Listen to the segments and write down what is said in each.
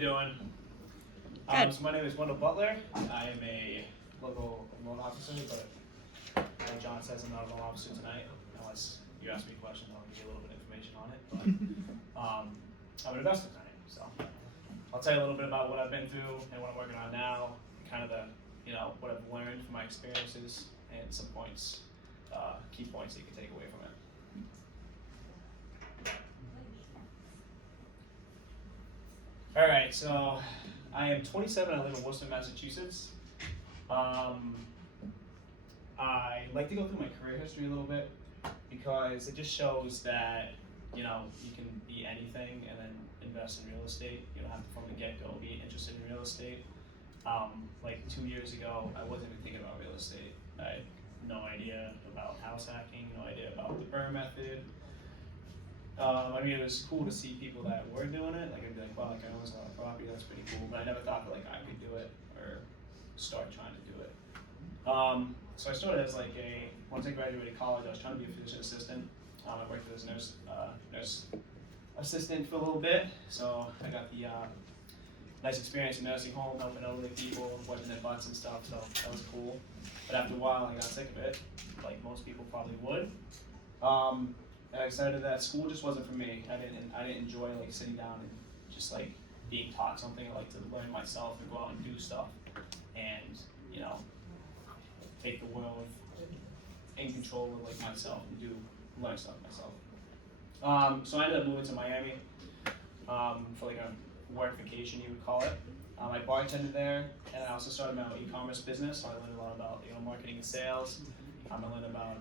you doing? Good. So my name is Wendell Butler. I am a local loan officer, but like John says, I'm not a loan officer tonight. Unless you ask me questions, I'll give you a little bit of information on it. But I'm an investor tonight, so I'll tell you a little bit about what I've been through and what I'm working on now, and kind of the what I've learned from my experiences and some points, key points that you can take away from it. All right, so I am 27. I live in Worcester, Massachusetts. I like to go through my career history a little bit because it just shows that you can be anything and then invest in real estate. You don't have to from the get-go be interested in real estate. Like 2 years ago, I wasn't even thinking about real estate. I had no idea about house hacking, no idea about the BRRRR method. I mean, it was cool to see people that were doing it. Like, I'd be like, wow, like, I own a lot of property, that's pretty cool. But I never thought that, like, I could do it or start trying to do it. So I started as, like, once I graduated college, I was trying to be a physician assistant. I worked as a nurse assistant for a little bit. So I got the nice experience in nursing home, helping elderly people, wiping their butts and stuff. So that was cool. But after a while, I got sick of it, like most people probably would. I decided that school just wasn't for me. I didn't enjoy like sitting down and just like being taught something. I like to learn myself and go out and do stuff, and take the world in control of like myself and learn stuff myself. So I ended up moving to Miami for like a work vacation, you would call it. I bartended there, and I also started my own e-commerce business. So I learned a lot about marketing and sales. I learned about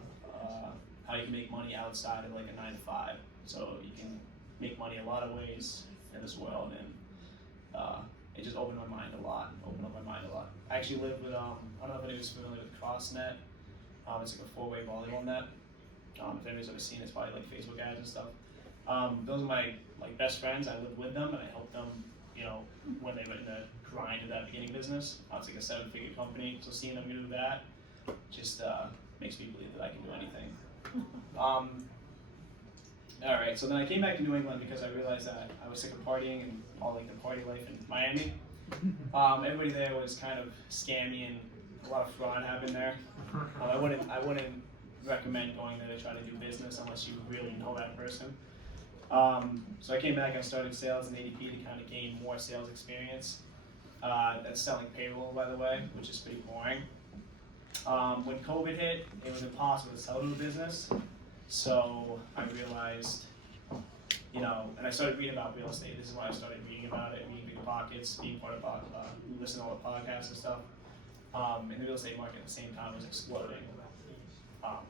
how you can make money outside of like a 9 to 5. So you can make money a lot of ways in this world, and it just opened my mind a lot. I actually lived with, I don't know if anyone's familiar with CrossNet. It's like a 4-way volleyball net. If anybody's ever seen it, it's probably like Facebook ads and stuff. Those are my best friends. I lived with them and I helped them, when they were in the grind of that beginning business. It's like a 7-figure company, so seeing them do that just makes me believe that I can do anything. Alright, so then I came back to New England because I realized that I was sick of partying and all like the party life in Miami. Everybody there was kind of scammy and a lot of fraud happened there. I wouldn't recommend going there to try to do business unless you really know that person. So I came back and started sales in ADP to kind of gain more sales experience. That's selling payroll, by the way, which is pretty boring. When COVID hit, it was impossible to sell to a business. So I realized, and I started reading about real estate. This is why I started reading about it, reading Big Pockets, being part of, listening to all the podcasts and stuff. And the real estate market at the same time was exploding.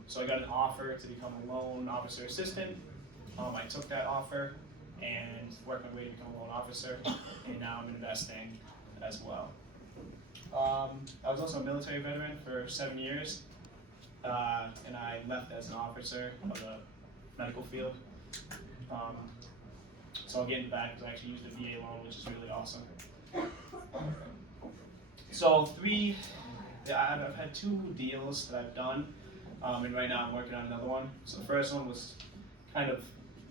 So I got an offer to become a loan officer assistant. I took that offer and worked my way to become a loan officer, and now I'm investing as well. I was also a military veteran for 7 years, and I left as an officer of the medical field. So I'm getting back because I actually used a VA loan, which is really awesome. So I've had 2 deals that I've done, and right now I'm working on another one. So the first one was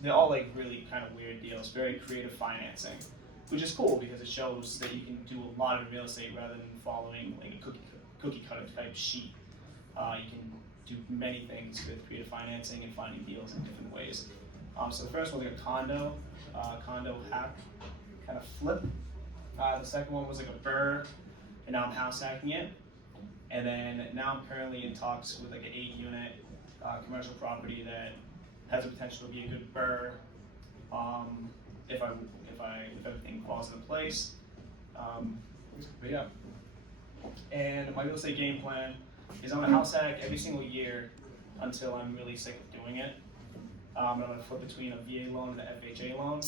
they're all like really kind of weird deals, very creative financing, which is cool because it shows that you can do a lot of real estate rather than following like a cookie cutter type sheet. You can do many things with creative financing and finding deals in different ways. So the first one was like a condo hack kind of flip. The second one was like a BRRRR, and now I'm house hacking it. And then now I'm currently in talks with like an 8-unit commercial property that has the potential to be a good BRRRR if everything falls into place. But yeah. And my real estate game plan is I'm gonna house hack every single year until I'm really sick of doing it. I'm gonna flip between a VA loan and an FHA loan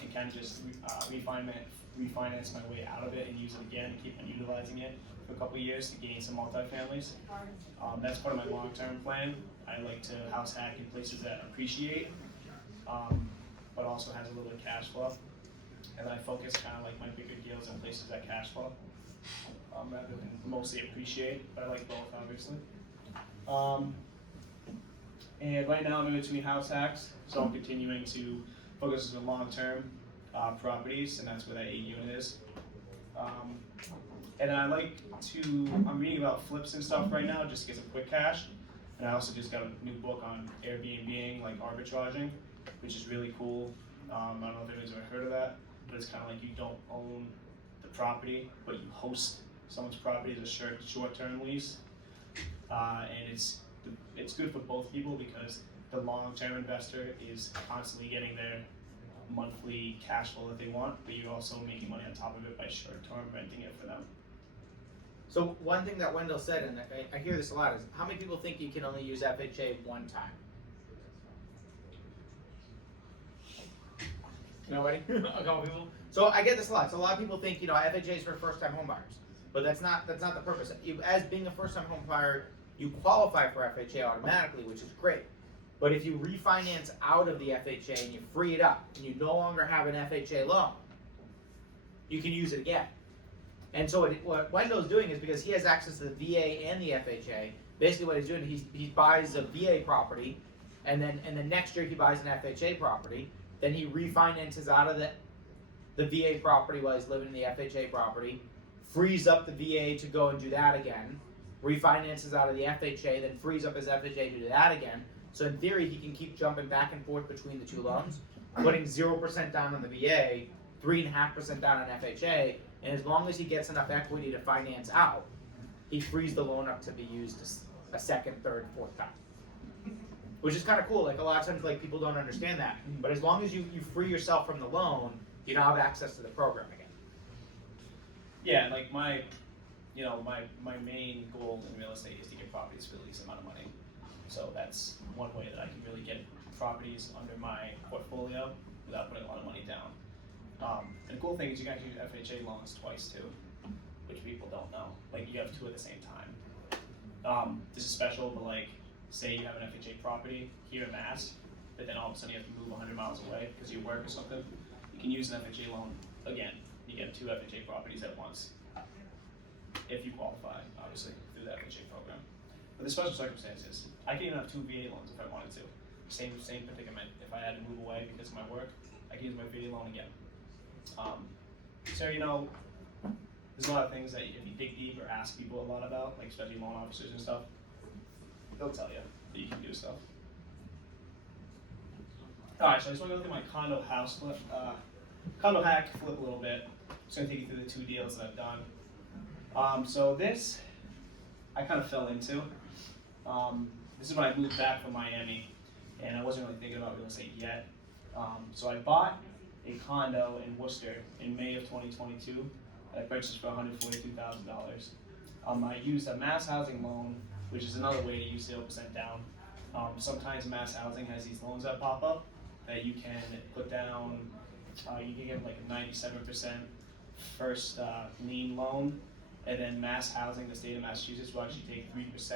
and kind of just refinance my way out of it and use it again and keep on utilizing it for a couple of years to gain some multifamilies. That's part of my long-term plan. I like to house hack in places that appreciate, but also has a little bit of cash flow. And then I focus kind of like my bigger deals in places that cash flow, rather than mostly appreciate, but I like both, obviously. And right now I'm in between house hacks, so I'm continuing to focus on the long term. properties, and that's where that 8 unit is. And then I'm reading about flips and stuff right now just to get some quick cash. And I also just got a new book on Airbnb, like arbitraging, which is really cool. I don't know if anyone's ever heard of that, but it's kind of like you don't own the property, but you host someone's property as a short-term lease. And it's good for both people because the long-term investor is constantly getting their monthly cash flow that they want, but you're also making money on top of it by short-term renting it for them. So one thing that Wendell said, and I hear this a lot, is how many people think you can only use FHA one time? Nobody? A couple people? So I get this a lot. So a lot of people think, FHA is for first-time home buyers, but that's not the purpose. As being a first-time home buyer, you qualify for FHA automatically, which is great. But if you refinance out of the FHA and you free it up, and you no longer have an FHA loan, you can use it again. And so what Wendell's doing is, because he has access to the VA and the FHA, basically what he's doing, he buys a VA property, and then next year he buys an FHA property. Then he refinances out of the VA property while he's living in the FHA property, frees up the VA to go and do that again, refinances out of the FHA, then frees up his FHA to do that again. So in theory, he can keep jumping back and forth between the two loans, putting 0% down on the VA, 3.5% down on FHA, and as long as he gets enough equity to finance out, he frees the loan up to be used a second, third, fourth time. Which is kind of cool. Like a lot of times, like people don't understand that. But as long as you free yourself from the loan, you now have access to the program again. Yeah, like my main goal in real estate is to get properties for the least amount of money. So that's one way that I can really get properties under my portfolio without putting a lot of money down. And the cool thing is you can actually use FHA loans twice too, which people don't know. Like you have two at the same time. This is special, but like say you have an FHA property here in Mass, but then all of a sudden you have to move 100 miles away because of your work or something, you can use an FHA loan again. You get 2 FHA properties at once, if you qualify, obviously, through the FHA program. But the special circumstances, I can even have 2 VA loans if I wanted to. Same predicament. If I had to move away because of my work, I can use my VA loan again. So there's a lot of things that if you dig deep or ask people a lot about, like especially loan officers and stuff, they'll tell you that you can do stuff. Alright, so I just want to go through my condo hack flip a little bit. Just going to take you through the 2 deals that I've done. So this, I kind of fell into. This is when I moved back from Miami, and I wasn't really thinking about real estate yet. So I bought a condo in Worcester in May of 2022 that I purchased for $142,000. I used a mass housing loan, which is another way to use 0% down. Sometimes mass housing has these loans that pop up that you can put down. You can get like a 97% first lien loan, and then mass housing, the state of Massachusetts, will actually take 3%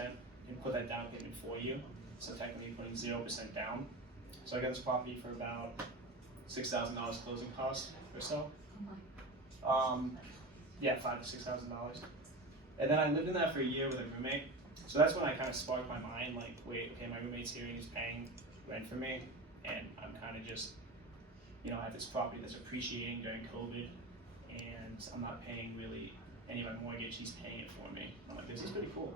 and put that down payment for you. So technically you're putting 0% down. So I got this property for about $6,000 closing costs or so. Yeah, $5,000 to $6,000. And then I lived in that for a year with a roommate. So that's when I kind of sparked my mind, like, wait, okay, my roommate's here and he's paying rent for me, and I'm kind of just, I have this property that's appreciating during COVID, and I'm not paying really any of my mortgage, he's paying it for me. I'm like, this is pretty cool.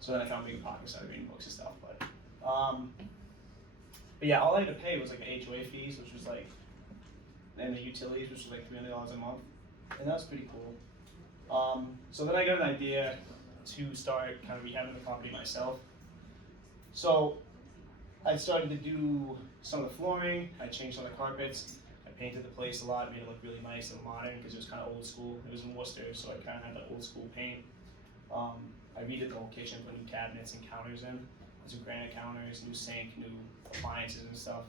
So then I found big pockets, started reading books and stuff, but yeah, all I had to pay was like the HOA fees, which was like, and the utilities, which was like $300 a month, and that was pretty cool. So then I got an idea to start kind of rehabbing the property myself. So I started to do some of the flooring, I changed some of the carpets, I painted the place a lot, made it look really nice and modern because it was kind of old school. It was in Worcester, so I kind of had that old school paint. I redid the whole kitchen, put new cabinets and counters in, some granite counters, new sink, new appliances and stuff.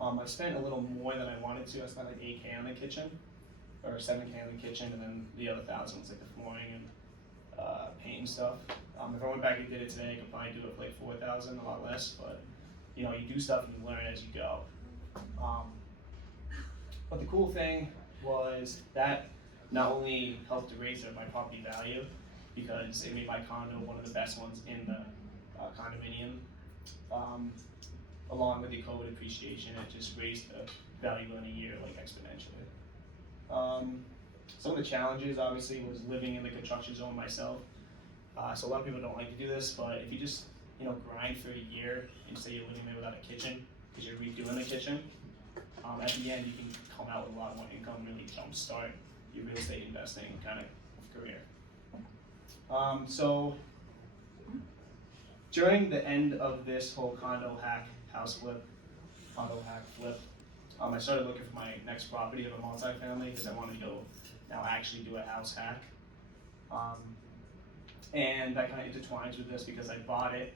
I spent a little more than I wanted to. I spent like $8K on the kitchen, or $7K on the kitchen, and then the other 1,000 was like the flooring and paint and stuff. If I went back and did it today, I could probably do it for like 4,000, a lot less, but you do stuff and you learn as you go. But the cool thing was that not only helped to raise my property value, because it made my condo one of the best ones in the condominium. Along with the COVID appreciation, it just raised the value in a year like exponentially. Some of the challenges obviously was living in the construction zone myself. So a lot of people don't like to do this, but if you just, grind for a year and say you're living there without a kitchen, because you're redoing the kitchen, at the end you can come out with a lot more income, really jumpstart your real estate investing kind of career. So during the end of this whole condo hack flip, I started looking for my next property of a multifamily because I wanted to go now actually do a house hack. And that kind of intertwines with this because I bought it.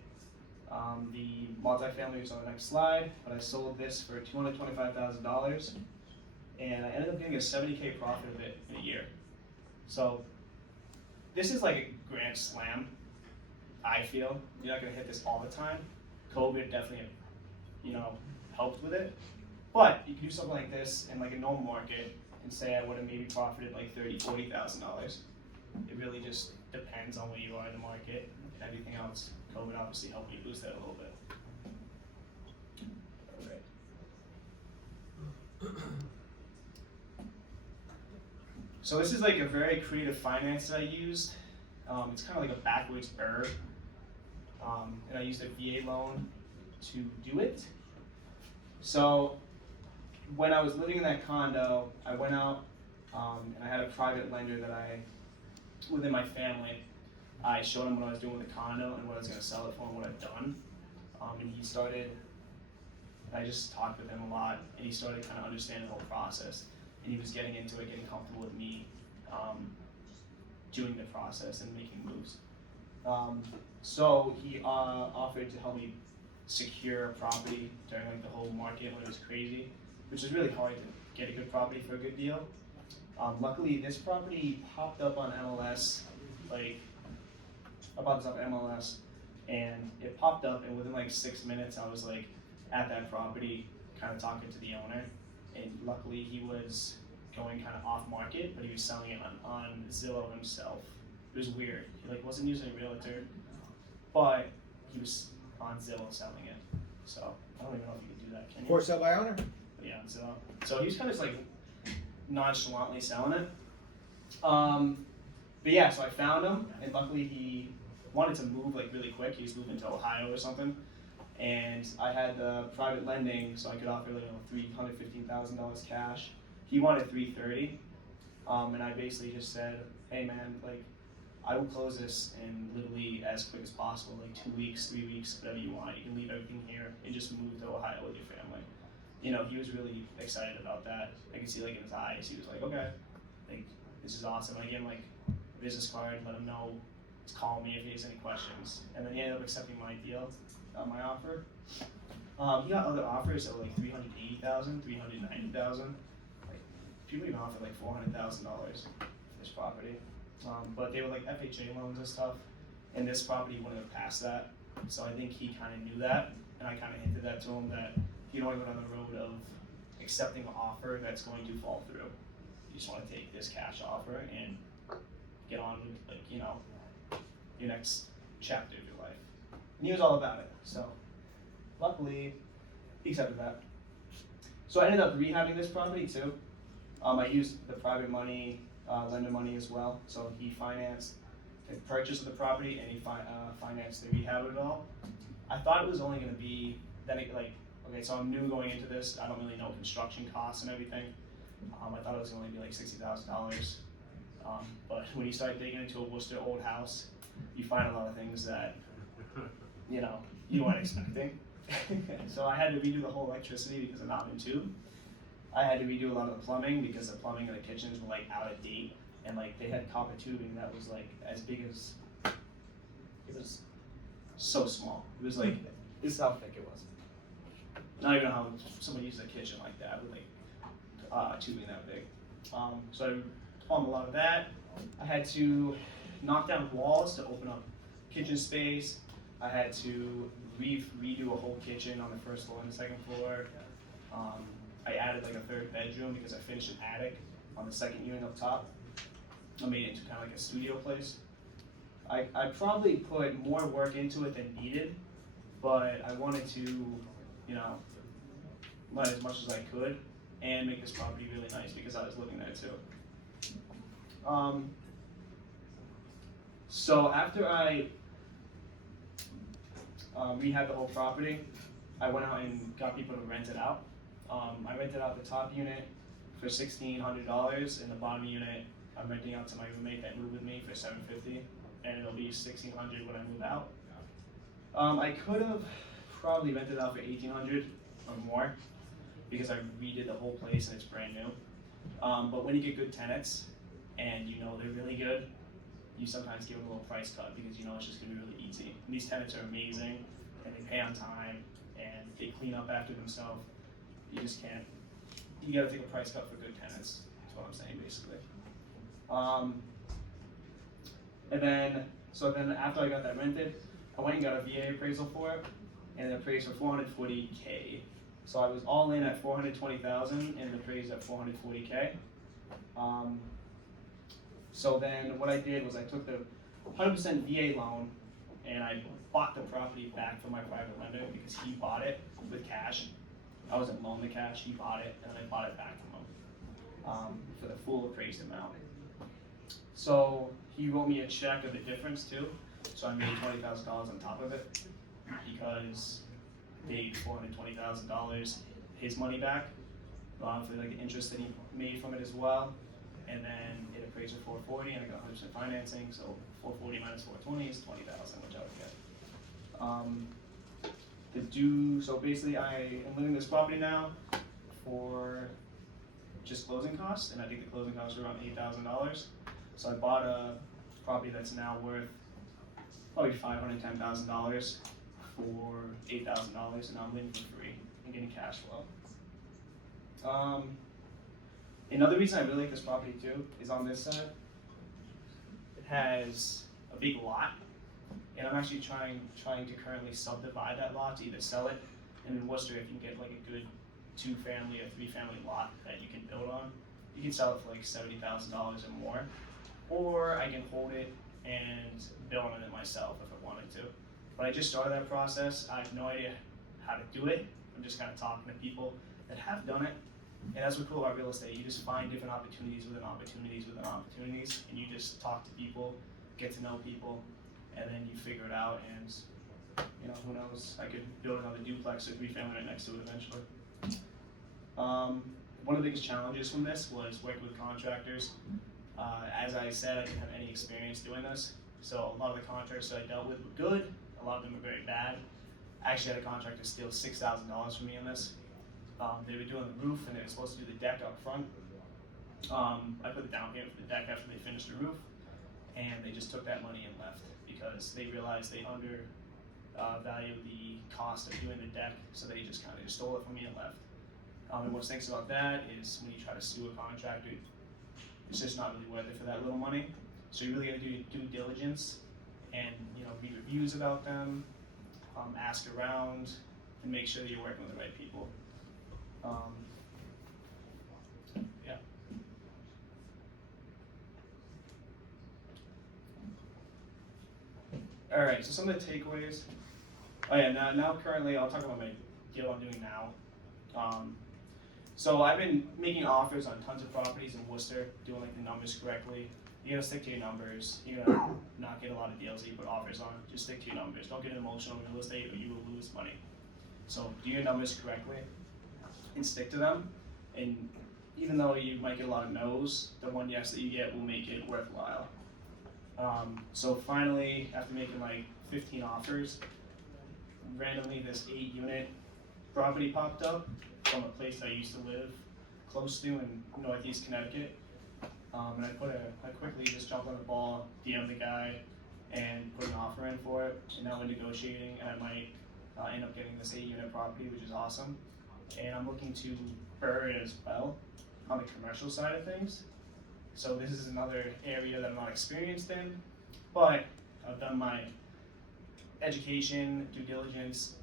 The multifamily was on the next slide, but I sold this for $225,000, and I ended up getting a $70K profit of it in a year. So this is like a grand slam. I feel you're not gonna hit this all the time. COVID definitely, helped with it. But you can do something like this in like a normal market and say I would have maybe profited like $30,000, $40,000. It really just depends on where you are in the market and everything else. COVID obviously helped me boost that a little bit. Alright. So this is like a very creative finance that I used. It's kind of like a backwards herb. And I used a VA loan to do it. So when I was living in that condo, I went out and I had a private lender that within my family, I showed him what I was doing with the condo and what I was going to sell it for and what I've done. And he started, I just talked with him a lot, and he started kind of understanding the whole process. And he was getting into it, getting comfortable with me doing the process and making moves. So he offered to help me secure a property during like the whole market when it was crazy, which was really hard to get a good property for a good deal. Luckily, this property popped up on MLS, I bought this off MLS, and it popped up, and within like 6 minutes, I was like at that property, kind of talking to the owner, and luckily he was going kind of off market, but he was selling it on Zillow himself. It was weird. He wasn't using a realtor, but he was on Zillow selling it. So I don't even know if you could do that, can you? For sale by owner? But yeah, on Zillow. So he was kind of just nonchalantly selling it. But yeah, so I found him, and luckily he wanted to move really quick. He was moving to Ohio or something, and I had the private lending, so I could offer $315,000 cash. He wanted $330, and I basically just said, "Hey man, I will close this in literally as quick as possible, 2 weeks, 3 weeks, whatever you want. You can leave everything here and just move to Ohio with your family." He was really excited about that. I could see in his eyes, he was like, "Okay, this is awesome." I gave him a business card, let him know, just call me if he has any questions. And then he ended up accepting my deal, my offer. He got other offers that were $380,000, $390,000. People even offered $400,000 for this property. But they were FHA loans and stuff, and this property wouldn't have passed that. So I think he kind of knew that, and I kind of hinted that to him that you don't want to go down the road of accepting an offer that's going to fall through. You just want to take this cash offer and get on with your next chapter of your life. And he was all about it. So luckily, he accepted that. So I ended up rehabbing this property too. I used the private money, lender money as well. So he financed the purchase of the property and he financed the rehab of it all. I thought it was only going to be okay, so I'm new going into this. I don't really know construction costs and everything. I thought it was going to be $60,000. But when you start digging into a Worcester old house, you find a lot of things that you weren't expecting. So I had to redo the whole electricity because of knob and tube. I had to redo a lot of the plumbing because the plumbing in the kitchens were out of date, and they had copper tubing that was as big as, it was so small. It was this is how thick it was. Not even how somebody uses a kitchen like that with tubing that big. So I plumbed a lot of that. I had to knock down walls to open up kitchen space. I had to redo a whole kitchen on the first floor and the second floor. I added a third bedroom because I finished an attic on the second unit up top. I made it into kind of a studio place. I probably put more work into it than needed, but I wanted to, learn as much as I could and make this property really nice because I was living there too. So after I rehab the whole property, I went out and got people to rent it out. I rented out the top unit for $1,600, and the bottom unit I'm renting out to my roommate that moved with me for $750, and it'll be $1,600 when I move out. I could have probably rented out for $1,800 or more because I redid the whole place and it's brand new. But when you get good tenants and you know they're really good, you sometimes give them a little price cut because you know it's just gonna be really easy. And these tenants are amazing and they pay on time and they clean up after themselves. You just can't. You gotta take a price cut for good tenants. That's what I'm saying basically. So then after I got that rented, I went and got a VA appraisal for it, and it appraised for $440K. So I was all in at $420,000 and it appraised at $440K. So then what I did was I took the 100% VA loan and I bought the property back from my private lender because he bought it with cash. I wasn't loaned the cash, he bought it, and then I bought it back from him for the full appraised amount. So he wrote me a check of the difference too, so I made $20,000 on top of it because paid $420,000 his money back for like the interest that he made from it as well, and then it appraised for $440 and I got 100% financing, so $440 minus $420 is $20,000, which I would get. So basically I am living in this property now for just closing costs, and I think the closing costs were around $8,000. So I bought a property that's now worth probably $510,000 for $8,000, and I'm living for free and getting cash flow. Another reason I really like this property too is on this side. It has a big lot, and I'm actually trying to currently subdivide that lot to either sell it, and in Worcester, if you can get like a good 2-family or 3-family lot that you can build on, you can sell it for like $70,000 or more, or I can hold it and build on it myself if I wanted to. But I just started that process. I have no idea how to do it. I'm just kind of talking to people that have done it. And that's what's cool about real estate. You just find different opportunities within opportunities within opportunities, and you just talk to people, get to know people, and then you figure it out. And you know, who knows? I could build another duplex or 3-family right next to it eventually. One of the biggest challenges from this was working with contractors. As I said, I didn't have any experience doing this, so a lot of the contractors that I dealt with were good. A lot of them were very bad. I actually had a contractor steal $6,000 from me on this. They were doing the roof and they were supposed to do the deck up front. I put the down payment for the deck after they finished the roof, and they just took that money and left because they realized they undervalued the cost of doing the deck, so they just kind of stole it from me and left. And what stinks about that is when you try to sue a contractor, it's just not really worth it for that little money. So you really got to do due diligence and read reviews about them, ask around, and make sure that you're working with the right people. Yeah. All right. So some of the takeaways. Oh yeah. Now currently, I'll talk about my deal I'm doing now. So I've been making offers on tons of properties in Worcester, doing like the numbers correctly. You gotta stick to your numbers. You're gonna not get a lot of deals that you put offers on. Just stick to your numbers. Don't get emotional in real estate or you will lose money. So do your numbers correctly and stick to them. And even though you might get a lot of no's, the one yes that you get will make it worthwhile. So finally, after making like 15 offers, randomly this 8-unit property popped up from a place I used to live close to in Northeast Connecticut. And I quickly just jumped on the ball, DM'd the guy, and put an offer in for it. And now we're negotiating, and I might end up getting this 8-unit property, which is awesome. And I'm looking to BRRRR it as well on the commercial side of things. So this is another area that I'm not experienced in, but I've done my education, due diligence,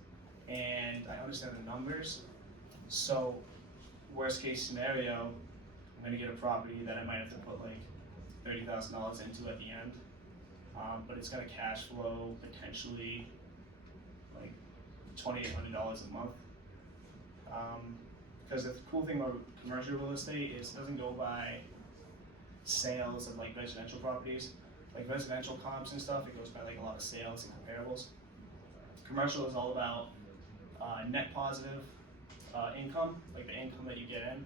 and I understand the numbers. So worst case scenario, I'm gonna get a property that I might have to put like $30,000 into at the end, but it's gonna cash flow potentially like $2,800 a month. because the cool thing about commercial real estate is it doesn't go by sales of like residential properties. Like residential comps and stuff, it goes by like a lot of sales and comparables. Commercial is all about net positive income, like the income that you get in,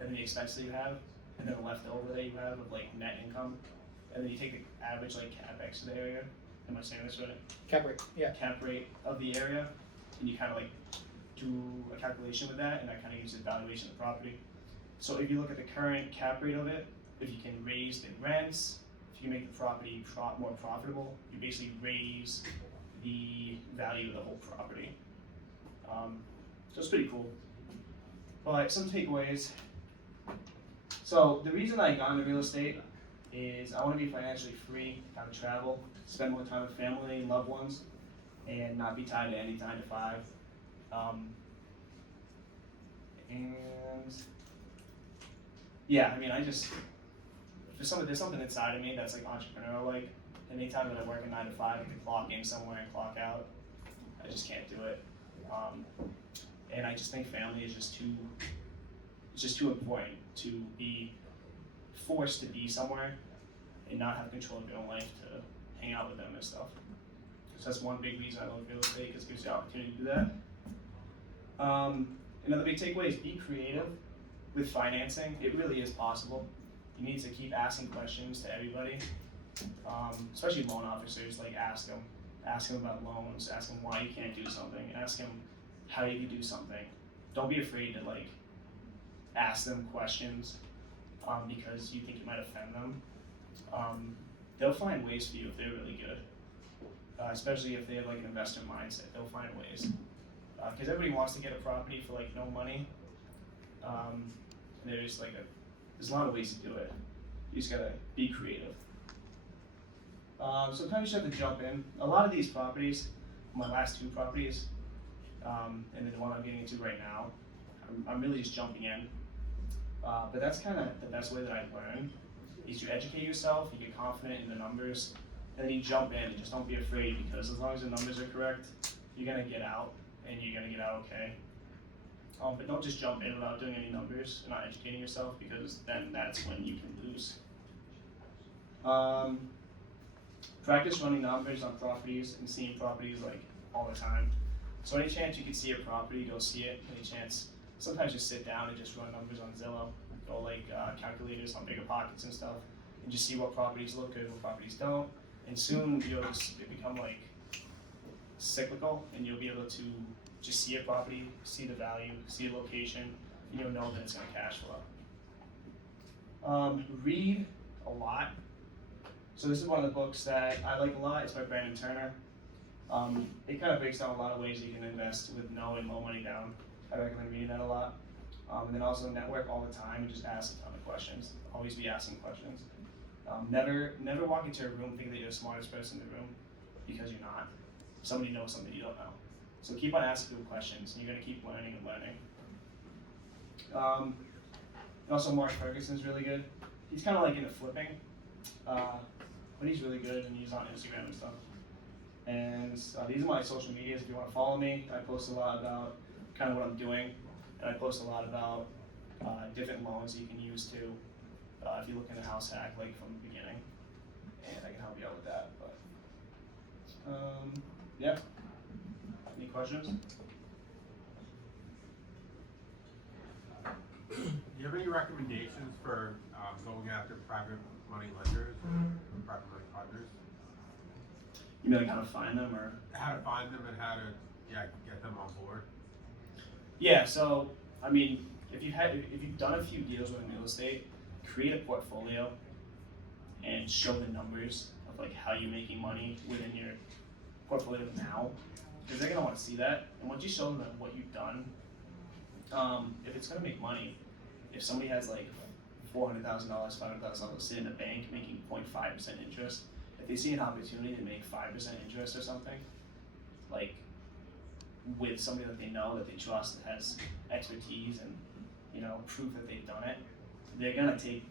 and then the expense that you have, and then the leftover that you have of like net income, and then you take the average like capex of the area. Am I saying this right? Cap rate, yeah. Cap rate of the area, and you kind of like do a calculation with that, and that kind of gives you the valuation of the property. So if you look at the current cap rate of it, if you can raise the rents, if you make the property more profitable, you basically raise the value of the whole property. So it's pretty cool. But some takeaways. So the reason I got into real estate is I want to be financially free, kind of travel, spend more time with family and loved ones, and not be tied to any 9 to 5. And yeah, I mean, there's something inside of me that's like entrepreneurial. Like anytime that I work a 9 to 5, I can clock in somewhere and clock out. I just can't do it. And I just think family is just too important to be forced to be somewhere and not have control of your own life to hang out with them and stuff. So that's one big reason I love real estate, because it gives you the opportunity to do that. Another big takeaway is be creative with financing. It really is possible. You need to keep asking questions to everybody, especially loan officers. Like ask them about loans, ask them why you can't do something, ask them how you can do something. Don't be afraid to like ask them questions because you think you might offend them. They'll find ways for you if they're really good, especially if they have like an investor mindset. They'll find ways, because everybody wants to get a property for like no money. And there's a lot of ways to do it. You just gotta be creative. Sometimes you have to jump in. A lot of these properties, my last 2 properties, and then the one I'm getting into right now, I'm really just jumping in. But that's kind of the best way that I've learned, is you educate yourself, you get confident in the numbers, and then you jump in and just don't be afraid, because as long as the numbers are correct, you're gonna get out, and you're gonna get out okay. But don't just jump in without doing any numbers and not educating yourself, because then that's when you can lose. Practice running numbers on properties and seeing properties like all the time. So any chance you can see a property, go see it. Any chance, sometimes just sit down and just run numbers on Zillow, or like calculators on Bigger Pockets and stuff, and just see what properties look good, what properties don't. And soon it become like cyclical, and you'll be able to just see a property, see the value, see a location, and you'll know that it's going to cash flow. Read a lot. So this is one of the books that I like a lot. It's by Brandon Turner. It kind of breaks down a lot of ways you can invest with no and low money down. I recommend reading that a lot. And then also network all the time and just ask a ton of questions. Always be asking questions. Never walk into a room thinking that you're the smartest person in the room, because you're not. Somebody knows something you don't know. So keep on asking people questions, and you're going to keep learning and learning. And also Mark Ferguson's really good. He's kind of like into flipping, but he's really good, and he's on Instagram and stuff. And these are my social medias if you want to follow me. I post a lot about kind of what I'm doing, and I post a lot about different loans that you can use too, if you look in a house hack like from the beginning, and I can help you out with that. But yeah. Any questions? Do you have any recommendations for going after private money lenders or private money partners? You mean like how to find them, or How to find them and how to get them on board? Yeah, so I mean, if you've done a few deals with real estate, create a portfolio and show the numbers of like how you're making money within your portfolio now, because they're gonna want to see that. And once you show them what you've done, if it's gonna make money, if somebody has like $400,000, $500,000 sitting in the bank making 0.5% interest, if they see an opportunity to make 5% interest or something, like with somebody that they know, that they trust, that has expertise and proof that they've done it, they're gonna take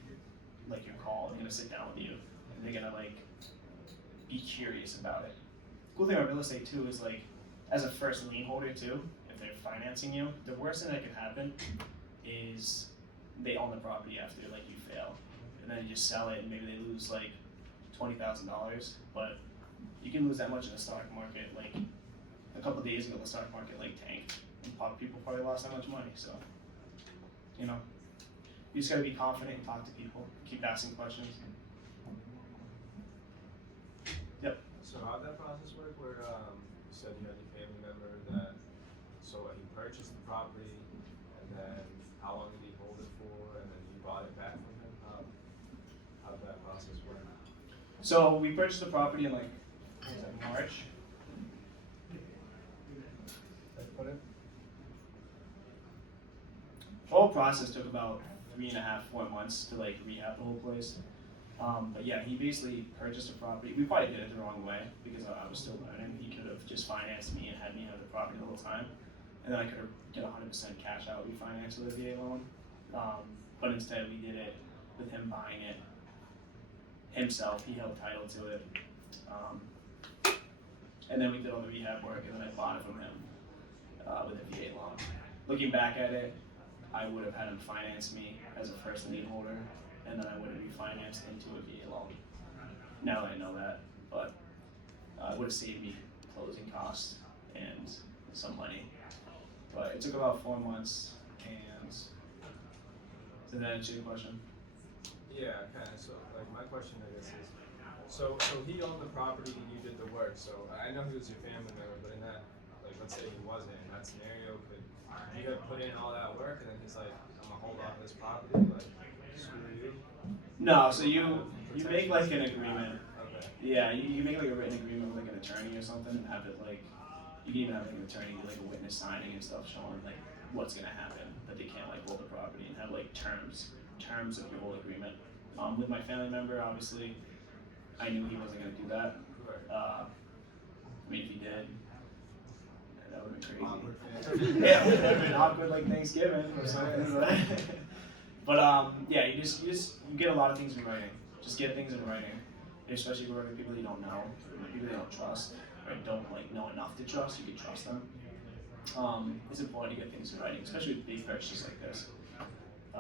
like your call. They're gonna sit down with you, and they're gonna like be curious about it. Cool thing about real estate too is like, as a first lien holder too, if they're financing you, the worst thing that could happen is they own the property after like you fail, and then you just sell it and maybe they lose like $20,000, but you can lose that much in the stock market. Like a couple of days ago, the stock market like tanked, and people probably lost that much money. So, you know, you just gotta be confident and talk to people, keep asking questions. Yep. So how'd that process work where you said you had your family member that, so he purchased the property and then how long did he hold it for and then you bought it back from him? How'd that process work? So we purchased the property in like, what was that, March? The whole process took about 3.5, 4 months to like rehab the whole place. But yeah, he basically purchased a property. We probably did it the wrong way because I was still learning. He could have just financed me and had me have the property the whole time, and then I could have get 100% cash out refinance with a VA loan. But instead, we did it with him buying it himself. He held title to it, and then we did all the rehab work, and then I bought it from him with a VA loan. Looking back at it, I would have had him finance me as a first lien holder, and then I would have refinanced into a VA loan. Now that I know that, but it would have saved me closing costs and some money. But it took about 4 months, and did that answer your question? Yeah, kind of. So like my question I guess is, so he owned the property and you did the work. So I know he was your family member, but in that, like let's say he wasn't in that scenario, could you have put in all that work and then he's like, I'm gonna hold on to this property, like screw you? No, so you make like an agreement. Okay. Yeah, you make like a written agreement with like an attorney or something, and have it like, you can even have like an attorney do like a witness signing and stuff showing like what's gonna happen, that they can't like hold the property, and have like terms of your whole agreement. With my family member, obviously, I knew he wasn't gonna do that. I mean, if he did, that would have been crazy. Awkward. Yeah, it would have been awkward like Thanksgiving or something. But yeah, you get a lot of things in writing. Just get things in writing, especially if you're working with people you don't know, people you don't trust, or don't like know enough to trust. You can trust them. It's important to get things in writing, especially with big purchases like this.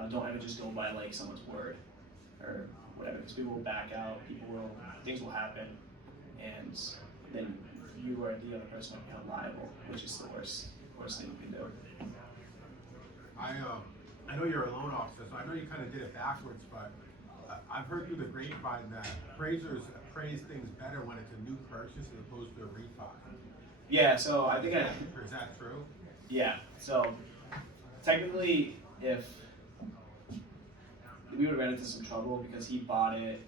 Don't ever just go by like someone's word or whatever, because people will back out, things will happen, and then you or the other person will become liable, which is the worst thing you can do. I know you're a loan officer, so I know you kind of did it backwards, but I've heard through the grapevine that appraisers appraise things better when it's a new purchase as opposed to a refi. Yeah, so I think Is that true? yeah, so technically if we would have ran into some trouble because he bought it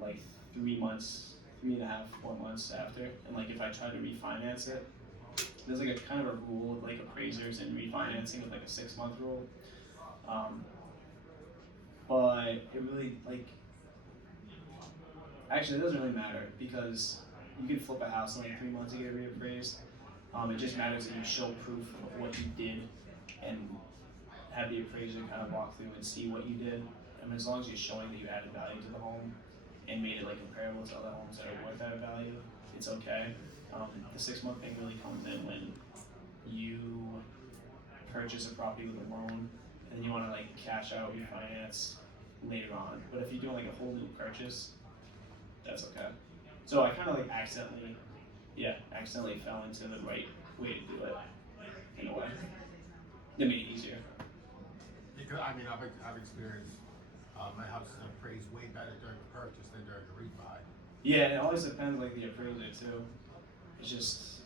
like 3.5, 4 months after, and like if I tried to refinance it, there's like a kind of a rule with like appraisers and refinancing with like a 6-month rule. But it really like, actually it doesn't really matter because you can flip a house in like 3 months to get it reappraised. It just matters that you show proof of what you did and have the appraiser kind of walk through and see what you did. I mean, as long as you're showing that you added value to the home and made it like comparable to other homes that are worth that value, it's okay. The 6-month thing really comes in when you purchase a property with a loan and you want to like cash out, refinance later on. But if you're doing like a whole new purchase, that's okay. So I kind of like accidentally fell into the right way to do it in a way. It made it easier. Because I mean, I've experienced my house is appraised way better during the purchase than during the refi. Yeah, and it always depends like the appraiser too. It's just,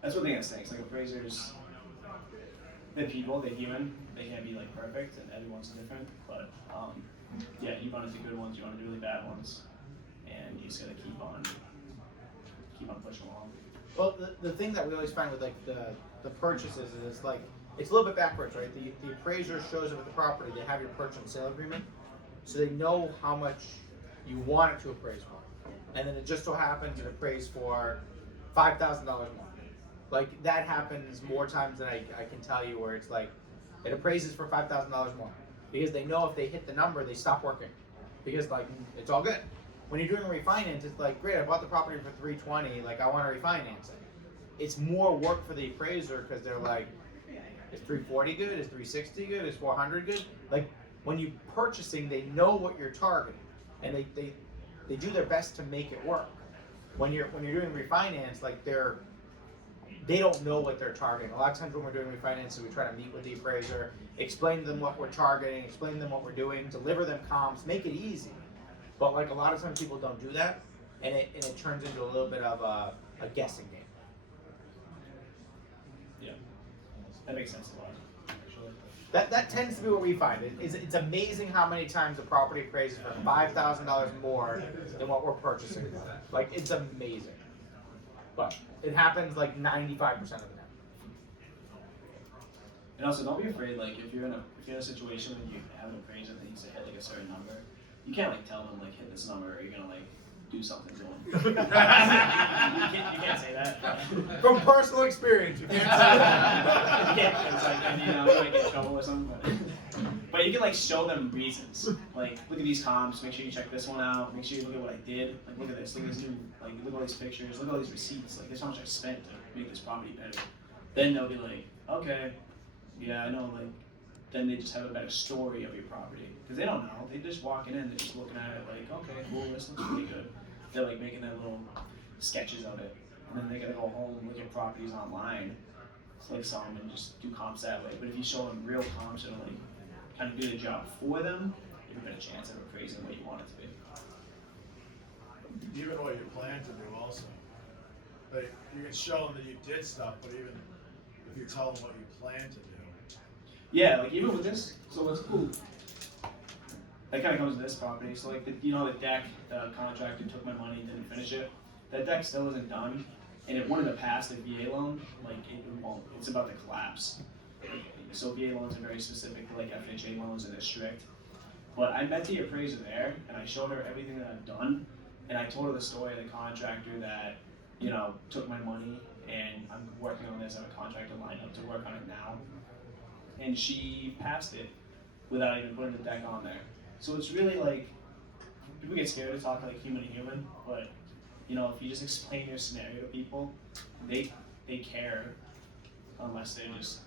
that's one thing that stinks. Like appraisers, they're people, they're human. They can't be like perfect, and everyone's different. But yeah, you run into good ones, you run into really bad ones, and you just gotta keep on pushing along. Well, the thing that we always find with like the purchases is it's like, it's a little bit backwards, right? The appraiser shows up at the property, they have your purchase and sale agreement, so they know how much you want it to appraise for. And then it just so happens it appraised for $5,000 more. Like that happens more times than I can tell you, where it's like, it appraises for $5,000 more. Because they know if they hit the number, they stop working. Because like, it's all good. When you're doing a refinance, it's like, great, I bought the property for $320, like I want to refinance it. It's more work for the appraiser because they're like, Is 340 good? Is 360 good? Is 400 good? Like when you purchasing, they know what you're targeting, and they do their best to make it work. When you're doing refinance, like they don't know what they're targeting. A lot of times when we're doing refinances, we try to meet with the appraiser, explain to them what we're targeting, explain to them what we're doing, deliver them comps, make it easy. But like a lot of times people don't do that, and it turns into a little bit of a guessing game. Yeah, that makes sense a lot, actually. That tends to be what we find. It's amazing how many times the property appraises for $5,000 more than what we're purchasing for. Like it's amazing, but it happens like 95% of the time. And also, don't be afraid. Like, if you're in a situation when you have an appraiser that needs to hit like a certain number, you can't like tell them like hit this number or you're gonna like do something to them. you can't say that. From personal experience, you can't say that. You can't. It's like, you might get in trouble or something. But you can like show them reasons. Like, look at these comps. Make sure you check this one out. Make sure you look at what I did. Like, look at this. Look at this new. Like, look at all these pictures. Look at all these receipts. Like, this is how much I spent to make this property better. Then they'll be like, okay, yeah, I know. Like, then they just have a better story of your property because they don't know. They're just walking in. They're just looking at it like, okay, cool. This looks pretty good. They're like making their little sketches of it, and then they gotta go home, look at properties online, click some, and just do comps that way. But if you show them real comps and like kind of do the job for them, you have a better chance of appraising what you want it to be. Even what you plan to do also. Like, you can show them that you did stuff, but even if you tell them what you plan to do. Yeah, like even with this, so what's cool, that kind of comes to this property. So like, the deck, the contractor took my money, didn't finish it. That deck still isn't done, and it wanted to pass the VA loan, like it won't. It's about to collapse. So VA loans are very specific to like FHA loans and they're strict. But I met the appraiser there, and I showed her everything that I've done, and I told her the story of the contractor that, took my money, and I'm working on this. I have a contractor lined up to work on it now, and she passed it without even putting the deck on there. So it's really like, people get scared to talk like human to human, but if you just explain your scenario to people, they care, unless they're just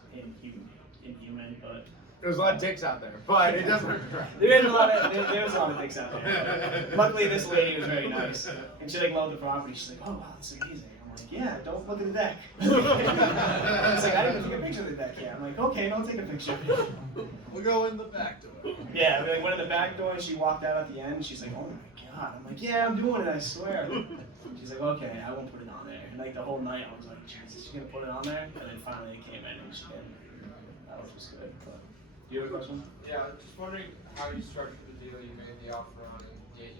inhuman. But There's a lot of dicks out there, but it doesn't. there's a lot of dicks out there. Luckily, this lady was very nice, and she like loved the property. She's like, oh wow, that's amazing. I'm like, yeah, don't look at the deck. It's like, I didn't take a picture of the deck yet. I'm like, okay, don't take a picture. We'll go in the back door. Yeah, we like went in the back door, and she walked out at the end. And she's like, oh my god. I'm like, yeah, I'm doing it. I swear. She's like, okay, I won't put it on there. And like the whole night, I was like, Jesus, is she gonna put it on there? And then finally it came in, and she did. That was just good. But, do you have a question? Yeah, just wondering how you structured the deal you made the offer on the 8 unit.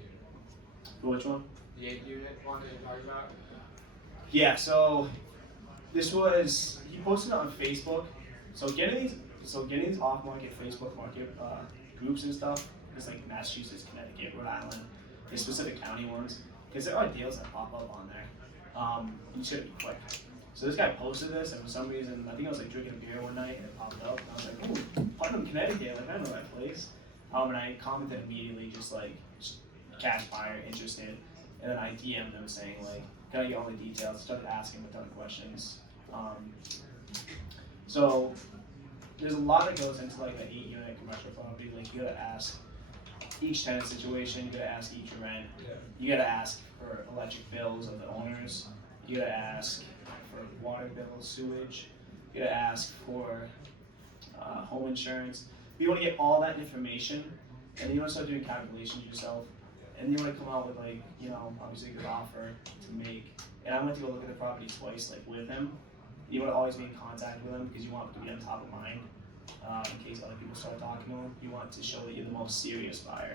Which one? The 8 unit one that you're talking about? Yeah, so this was, he posted it on Facebook. So getting these off-market Facebook market groups and stuff, it's like Massachusetts, Connecticut, Rhode Island, the specific county ones, because there are deals that pop up on there. You should be quick. So this guy posted this, and for some reason, I think I was like drinking a beer one night, and it popped up, and I was like, ooh, Putnam, Connecticut, like I know that place. And I commented immediately, just cash buyer, interested, and then I DM'd them saying like, can I get all the details? Started asking a ton of questions. So there's a lot that goes into like an 8-unit commercial property. Like you gotta ask each tenant situation, you gotta ask each rent, you gotta ask for electric bills of the owners, you gotta ask for water bills, sewage, you gotta ask for home insurance. You want to get all that information, and then you want to start doing calculations yourself, and then you want to come out with like, obviously a good offer to make. And I went to go look at the property twice, like with him. You want to always be in contact with him because you want him to be on top of mind in case other people start talking to him. You want to show that you're the most serious buyer.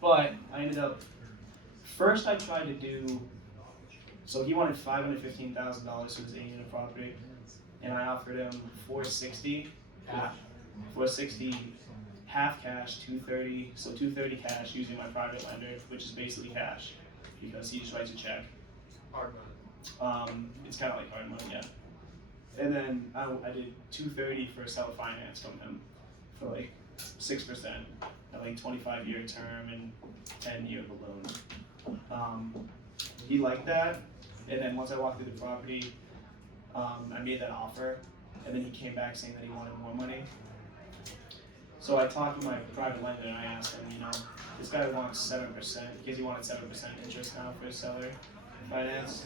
But I ended up, first I tried to do, so he wanted $515,000 for his 8-unit property, and I offered him $460, $460 half cash, $230, so $230 cash using my private lender, which is basically cash, because he just writes a check. Hard money. It's kind of like hard money, yeah. And then I did $230 for seller finance from him for like 6%, at like 25-year term and 10-year balloon. He liked that, and then once I walked through the property, I made that offer, and then he came back saying that he wanted more money. So I talked to my private lender and I asked him, this guy wants 7% because he wanted 7% interest now for his seller finance.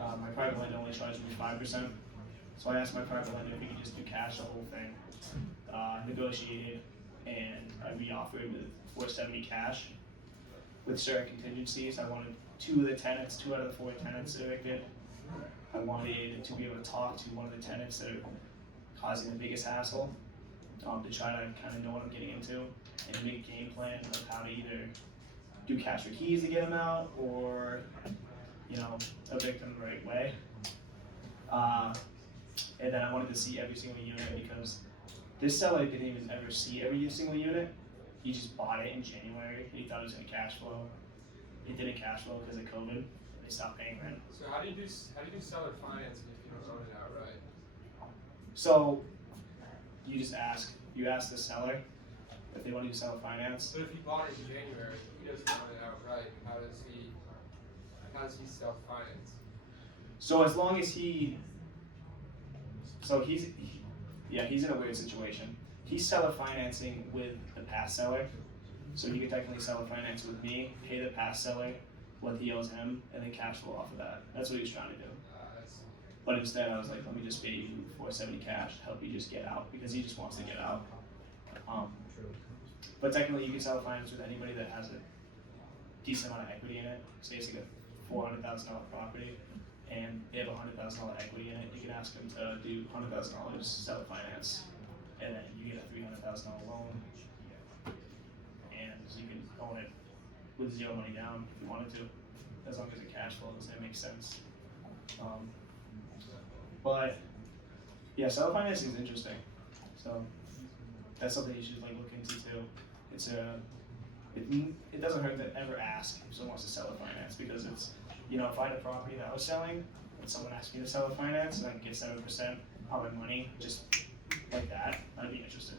My private lender only charged me 5%. So I asked my private lender if he could just do cash the whole thing. Negotiated, and I re-offered with 470 cash with certain contingencies. I wanted 2 out of the 4 tenants evicted. I wanted to be able to talk to one of the tenants that are causing the biggest hassle, to try to kind of know what I'm getting into and make a game plan of how to either do cash for keys to get them out or, evict them the right way. And then I wanted to see every single unit because this seller didn't even ever see every single unit. He just bought it in January and he thought it was gonna cash flow. It didn't cash flow because of COVID. They stopped paying rent. So how do you do seller financing if you don't own it outright? So you just ask the seller if they want to do seller finance. But if he bought it in January, he doesn't own it outright. How does he self finance? So as long as he's in a weird situation. He's seller financing with the past seller, so he could technically seller finance with me, pay the past seller what he owes him, and then cash flow off of that. That's what he was trying to do. But instead, I was like, let me just pay you 470 cash to help you just get out because he just wants to get out. But technically, you can seller finance with anybody that has a decent amount of equity in it. Say it's like a $400,000 property, and they have $100,000 equity in it. You can ask them to do $100,000 seller finance, and then you get a $300,000 loan, and you can own it with 0 money down if you wanted to, as long as it cash flows and it makes sense. But yeah, seller financing is interesting. So that's something you should look into too. It doesn't hurt to ever ask if someone wants to seller finance because it's, if I had a property that I was selling and someone asked me to seller finance and I can get 7% on my money just like that, I'd be interested.